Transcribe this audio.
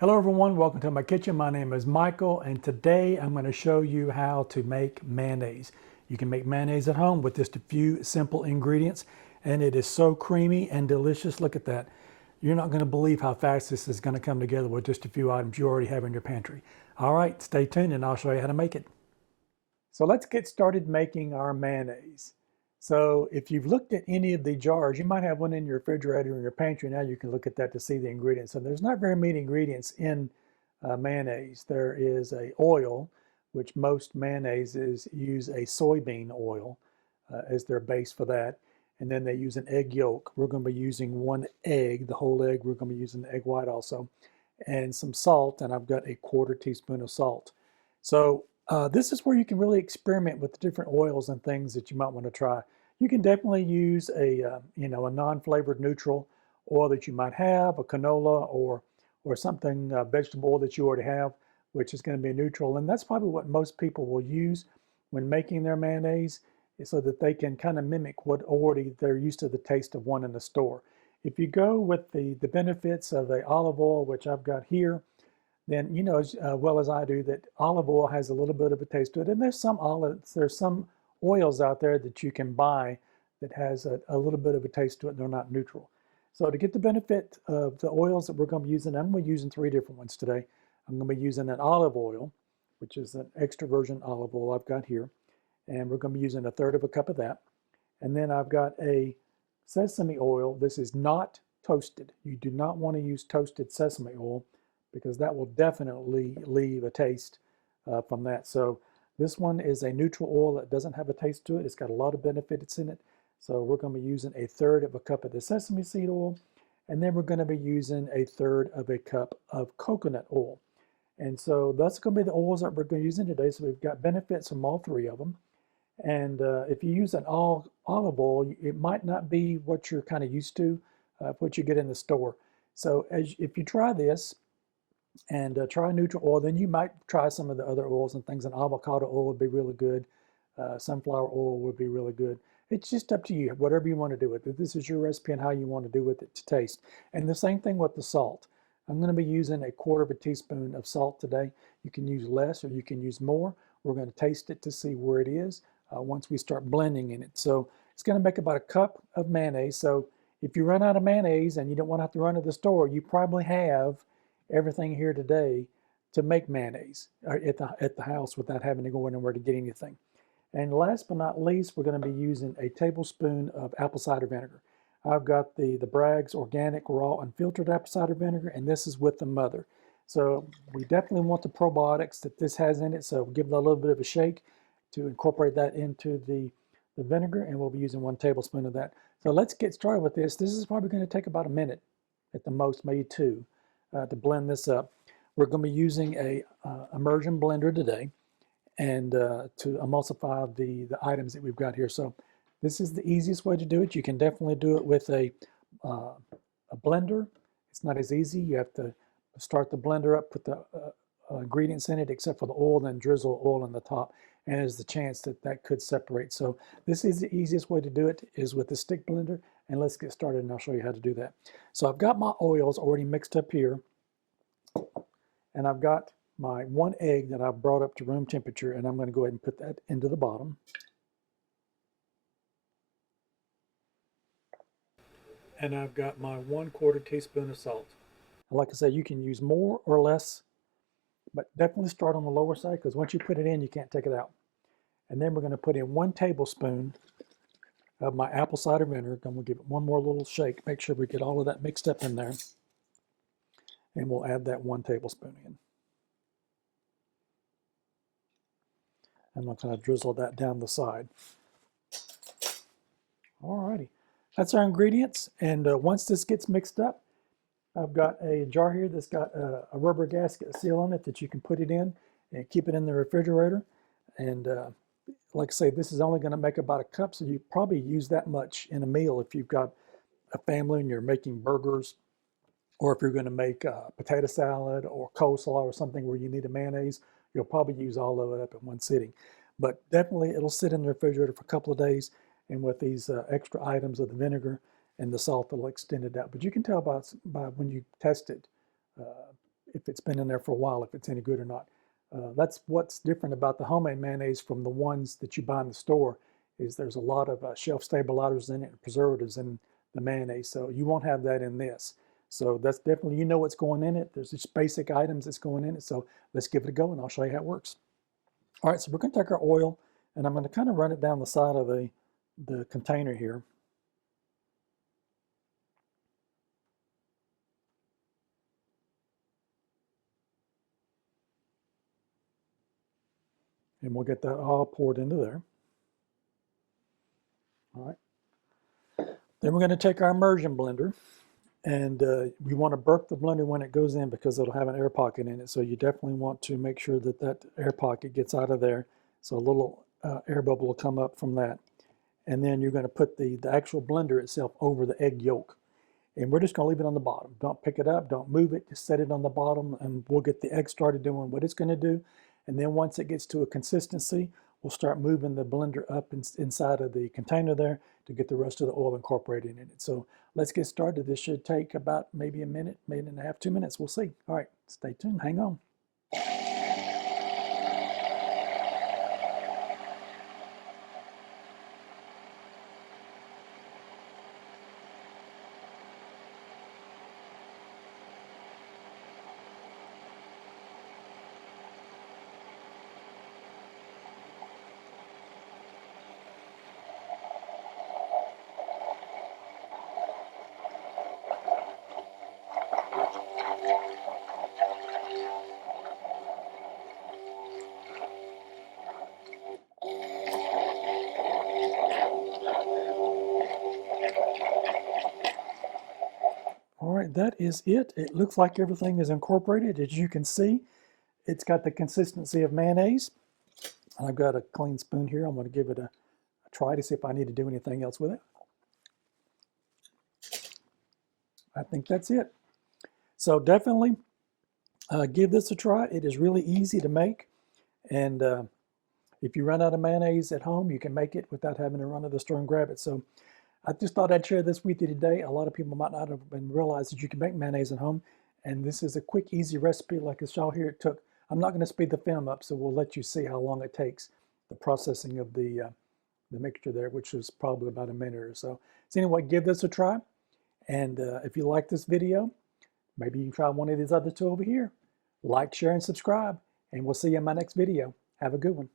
Hello everyone, welcome to my kitchen. My name is Michael and today I'm going to show you how to make mayonnaise. You can make mayonnaise at home with just a few simple ingredients and it is so creamy and delicious. Look at that. You're not going to believe how fast this is going to come together with just a few items you already have in your pantry. All right, stay tuned and I'll show you how to make it. So let's get started making our mayonnaise. So if you've looked at any of the jars, you might have one in your refrigerator or in your pantry. Now you can look at that to see the ingredients. So there's not very many ingredients in mayonnaise. There is a oil, which most mayonnaises use a soybean oil as their base for that. And then they use an egg yolk. We're going to be using one egg, the whole egg. We're going to be using the egg white also. And some salt, and I've got a quarter teaspoon of salt. So this is where you can really experiment with the different oils and things that you might want to try. You can definitely use a a non-flavored neutral oil that you might have, a canola or something vegetable oil that you already have, which is going to be neutral. And that's probably what most people will use when making their mayonnaise, so that they can kind of mimic what already they're used to the taste of one in the store. If you go with the benefits of a olive oil, which I've got here, then you know as well as I do that olive oil has a little bit of a taste to it. And there's some oils out there that you can buy that has a little bit of a taste to it and they're not neutral. So to get the benefit of the oils that we're going to be using, I'm going to be using three different ones today. I'm going to be using an olive oil, which is an extra virgin olive oil I've got here. And we're going to be using a third of a cup of that. And then I've got a sesame oil. This is not toasted. You do not want to use toasted sesame oil because that will definitely leave a taste from that. So this one is a neutral oil that doesn't have a taste to it. It's got a lot of benefits in it. So we're going to be using a third of a cup of the sesame seed oil, and then we're going to be using a third of a cup of coconut oil. And so that's going to be the oils that we're going to use today. So we've got benefits from all three of them. And if you use an olive oil, it might not be what you're kind of used to, what you get in the store. So if you try this, and try neutral oil. Then you might try some of the other oils and things. And avocado oil would be really good. Sunflower oil would be really good. It's just up to you, whatever you want to do with it. This is your recipe and how you want to do with it to taste. And the same thing with the salt. I'm going to be using a quarter of a teaspoon of salt today. You can use less or you can use more. We're going to taste it to see where it is once we start blending in it. So it's going to make about a cup of mayonnaise. So if you run out of mayonnaise and you don't want to have to run to the store, you probably have everything here today to make mayonnaise at the house without having to go anywhere to get anything. And last but not least, we're going to be using a tablespoon of apple cider vinegar. I've got the Bragg's organic raw unfiltered apple cider vinegar, and this is with the mother. So we definitely want the probiotics that this has in it, so give it a little bit of a shake to incorporate that into the vinegar, and we'll be using 1 tablespoon of that. So let's get started with this. This is probably going to take about a minute at the most, maybe 2. To blend this up. We're going to be using a immersion blender today and to emulsify the items that we've got here. So this is the easiest way to do it. You can definitely do it with a blender. It's not as easy. You have to start the blender up, put the ingredients in it except for the oil, then drizzle oil on the top, and there's the chance that that could separate. So this is the easiest way to do it, is with the stick blender. And let's get started and I'll show you how to do that. So I've got my oils already mixed up here, and I've got my 1 egg that I've brought up to room temperature, and I'm going to go ahead and put that into the bottom. And I've got my 1/4 teaspoon of salt. And like I said, you can use more or less, but definitely start on the lower side because once you put it in, you can't take it out. And then we're going to put in 1 tablespoon of my apple cider vinegar. I'm going to give it one more little shake. Make sure we get all of that mixed up in there. And we'll add that 1 tablespoon in. I'm going to kind of drizzle that down the side. Alrighty, that's our ingredients. And once this gets mixed up, I've got a jar here that's got a rubber gasket seal on it that you can put it in and keep it in the refrigerator. And like I say, this is only going to make about a cup, so you probably use that much in a meal if you've got a family and you're making burgers, or if you're going to make potato salad or coleslaw or something where you need a mayonnaise. You'll probably use all of it up in one sitting. But definitely it'll sit in the refrigerator for a couple of days, and with these extra items of the vinegar and the salt, it'll extend it out. But you can tell by when you test it if it's been in there for a while, if it's any good or not. That's what's different about the homemade mayonnaise from the ones that you buy in the store, is there's a lot of shelf stabilizers in it and preservatives in the mayonnaise. So you won't have that in this. So that's definitely, you know what's going in it. There's just basic items that's going in it. So let's give it a go and I'll show you how it works. All right, so we're going to take our oil and I'm going to kind of run it down the side of the container here. And we'll get that all poured into there. All right. Then we're going to take our immersion blender, and we want to burp the blender when it goes in because it'll have an air pocket in it. So you definitely want to make sure that that air pocket gets out of there. So a little air bubble will come up from that. And then you're going to put the actual blender itself over the egg yolk. And we're just going to leave it on the bottom. Don't pick it up, don't move it, just set it on the bottom and we'll get the egg started doing what it's going to do. And then once it gets to a consistency, we'll start moving the blender up inside of the container there to get the rest of the oil incorporated in it. So let's get started. This should take about maybe a minute, minute and a half, 2 minutes. We'll see. All right, stay tuned, hang on. All right, that is it. It looks like everything is incorporated. As you can see, it's got the consistency of mayonnaise. And I've got a clean spoon here. I'm going to give it a try to see if I need to do anything else with it. I think that's it. So definitely give this a try. It is really easy to make. And if you run out of mayonnaise at home, you can make it without having to run to the store and grab it. So I just thought I'd share this with you today. A lot of people might not have realized that you can make mayonnaise at home. And this is a quick, easy recipe. Like as y'all here, it took, I'm not going to speed the film up, so we'll let you see how long it takes, the processing of the mixture there, which is probably about a minute or so. So anyway, give this a try. And if you like this video, maybe you can try one of these other two over here. Like, share, and subscribe. And we'll see you in my next video. Have a good one.